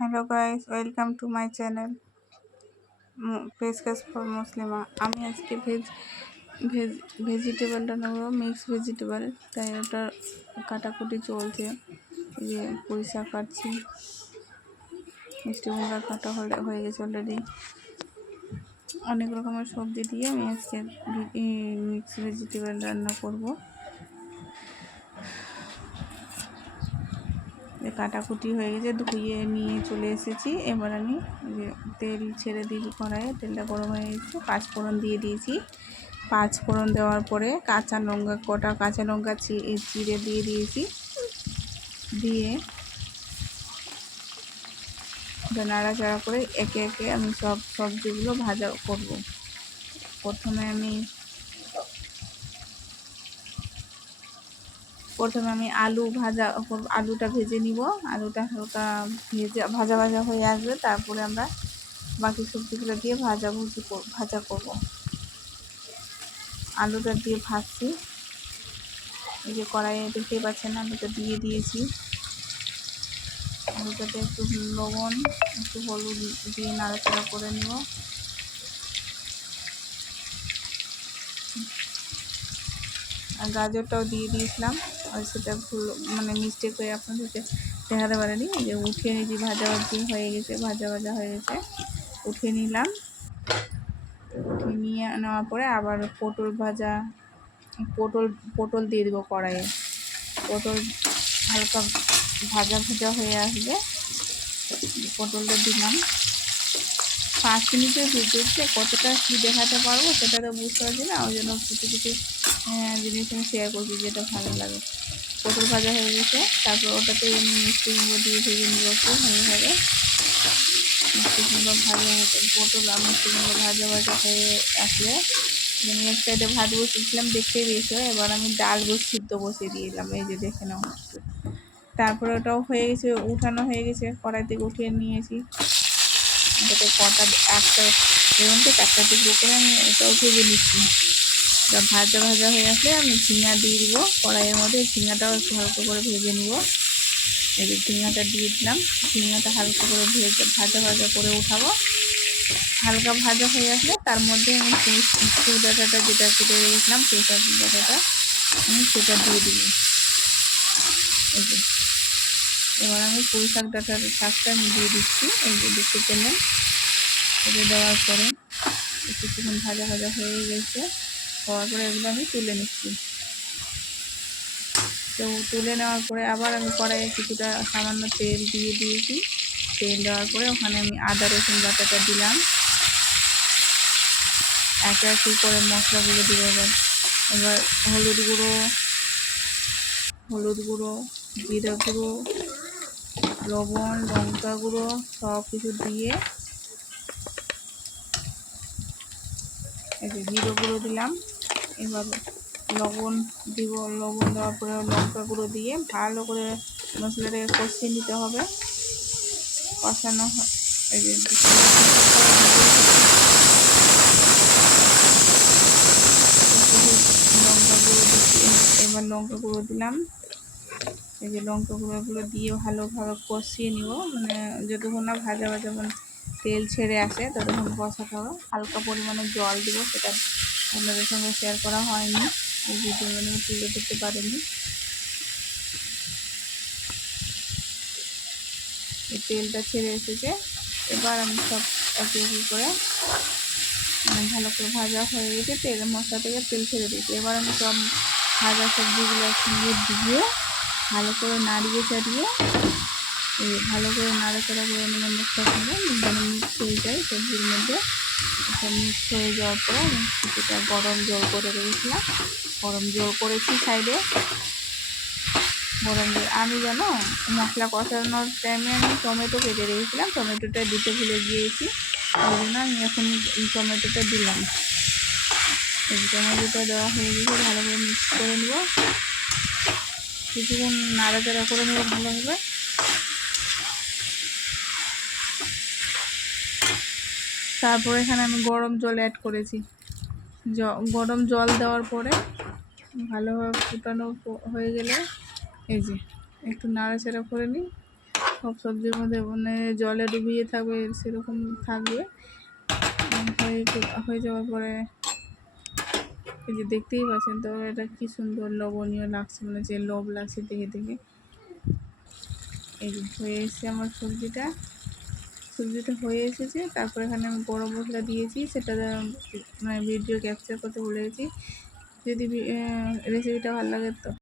Hello guys, welcome to my channel পেজকাস for মুসলিমা। আমি আজকে ভেজিটেবলটা নেবো, মিক্স ভেজিটেবল, তাই ওটা কাটাকুটি চলছে। এই যে পুঁই শাক কাটছি, মিষ্টি কুমড়া কাটা হয়ে গেছে অলরেডি। অনেক রকমের সবজি দিয়ে আমি আজকে মিক্স ভেজিটেবল রান্না করবো। কাটাকুটি হয়ে গেছে, ধুয়ে নিয়ে চলে এসেছি। এবার আমি তেল ছেড়ে দিয়েছি কড়াইয়ে, তেলটা গরম হয়ে গেছে, পাঁচফোড়ন দিয়ে দিয়েছি। পাঁচফোড়ন দেওয়ার পরে কটা কাঁচা লঙ্কা চিড়ে দিয়ে দিয়েছি। দিয়ে নাড়াচাড়া করে একে একে আমি সব সবজিগুলো ভাজা করব। প্রথমে আমি আলুটা ভেজে নিব। আলুটা হালকা ভাজা ভাজা হয়ে আসবে, তারপরে আমরা বাকি সবজিগুলো দিয়ে ভাজা করব। আলুটা দিয়ে ভাজছি। এই যে কড়াইয়ে দেখতেই পাচ্ছেন, আলুটা দিয়ে দিয়েছি। আলুটাতে একটু লবণ, একটু হলুদ দিয়ে নাড়াচাড়া করে নেব। আর গাজরটাও দিয়ে দিয়েছিলাম, আর সেটা মিস্টেক হয়ে আপনাদেরকে দেখাতে পারেনি। এই যে উঠিয়ে নিয়েছি, ভাজা হয়ে গেছে, উঠিয়ে নিলাম। উঠিয়ে নিয়ে নেওয়ার পরে আবার পটল দিয়ে দেবো কড়াইয়ে। পটল হালকা ভাজা হয়ে আসবে, পটলটা দিলাম। 5 মিনিটের ভিডিওতে কতটা কী দেখাতে পারবো সেটা তো বুঝতে পারছি না, ওই জন্য কিছু জিনিস আমি শেয়ার করছি যেটা ভালো লাগে। পটল ভাজা হয়ে গেছে, তারপর ওটাতে মিষ্টি কুমড়ো দিয়ে ভেজে নিব একটু ভালোভাবে। মিষ্টি কুমড়ো পটল আর মিষ্টি কুমড়ো ভাজা হয়ে আসলে আমি এক সাইডে ভাত বসিয়েছিলাম, দেখতেই পেয়েছো। এবার আমি ডাল সিদ্ধ বসিয়ে দিয়েছিলাম, এই যে দেখে নাও। তারপরে ওটাও হয়ে গেছে, উঠানো হয়ে গেছে, কড়াই থেকে উঠিয়ে নিয়েছি। এটাতে একটা বেগুন তো 4টা টুকরো করে আমি এটাও ভেজে নিচ্ছি। ভাজা হয়ে আসলে আমি ঝিঙা দিয়ে দিব কড়াইয়ের মধ্যে। ঝিঙাটাও একটু হালকা করে ভেজে নিব। এই যে ঝিঙাটা দিয়ে দিলাম। ঝিঙাটা হালকা করে ভাজা করে উঠাবো। হালকা ভাজা হয়ে আসলে তার মধ্যে আমি পুঁই ডাঁটাটা যেটা কেটে রেখেছিলাম, পুঁই ডাঁটাটা আমি সেটা দিয়ে দিব। এই যে এবার আমি পুঁই শাকটা আমি দিয়ে দিচ্ছি। এই যে দেখতে পেলেন, এটা দেওয়ার পরে কিছুক্ষণ ভাজা হয়ে গেছে। হওয়ার পরে এগুলো আমি তুলে নিচ্ছি। তো তুলে নেওয়ার পরে আবার আমি কড়াইয়ে কিছুটা সামান্য তেল দিয়ে দিয়েছি। তেল দেওয়ার পরে ওখানে আমি আদা রসুন বাটাটা দিলাম। একে একে করে মশলাগুলো দিব। এবার হলুদ গুঁড়ো, জিরা গুঁড়ো, লবণ, লঙ্কা গুঁড়ো সব কিছু দিয়ে, এই যে জিরা গুঁড়ো দিলাম। এবার লবণ দেওয়ার পরে লঙ্কা গুঁড়ো দিয়ে ভালো করে মশলাটাকে কষিয়ে নিতে হবে। কষানো এই যে এবার লঙ্কা গুঁড়ো দিলাম। এই যে লঙ্কা গুঁড়োগুলো দিয়ে ভালোভাবে কষিয়ে নিব, যতক্ষণ না ভাজা তেল ছেড়ে আসে ততক্ষণ কষাতে হবে। হালকা পরিমাণে জল দিব, সেটা আপনাদের সঙ্গে শেয়ার করা হয়নি, এই ভিডিওর মধ্যে তুলে ধরতে পারিনি। এই তেলটা ছেড়ে এসেছে। এবার আমি সব একে করে ভালো করে ভাজা হয়ে গেছে, মশলা থেকে তেল ছেড়ে দিয়েছি। এবার আমি সব ভাজা সবজিগুলো একসঙ্গে দিয়ে ভালো করে নাড়াচাড়া করে মশলার সঙ্গে মিক্স হয়ে যায় সবজির মধ্যে। মিক্স হয়ে যাওয়ার পরে আমি কিছুটা গরম জল করে রেখেছিলাম, গরম জল করেছি সাইডে। আমি মশলা কষানোর টাইমে আমি টমেটো কেটে রেখেছিলাম, টমেটোটা দিতে ভুলে গিয়েছি, ওই জন্য আমি এখন টমেটোটা দিলাম। এই টমেটোটা দেওয়া হয়ে গেছে, ভালো করে মিক্স করে নেব। কিছুক্ষণ নাড়াচাড়া করে নেব ভালোভাবে। তারপর এখানে আমি গরম জল অ্যাড করেছি। গরম জল দেওয়ার পরে ভালোভাবে ফুটানো হয়ে গেলে এই যে একটু নাড়াচাড়া করে নিই। সব সবজির মধ্যে মানে জলে ডুবিয়ে থাকবে সেরকম থাকবে। হয়ে যাওয়ার পরে এই যে দেখতেই পাচ্ছেন তো এটা কি সুন্দর লবণীয় লাগছে, মানে যে লোভ লাগছে দেখে দেখে। এই যে হয়ে এসেছে আমার সবজিটা হয়ে এসেছে। তারপর এখানে আমি গরম মশলা দিয়েছি, সেটা মানে ভিডিও ক্যাপচার করতে ভুলে গেছি। যদি রেসিপিটা ভালো লাগে তো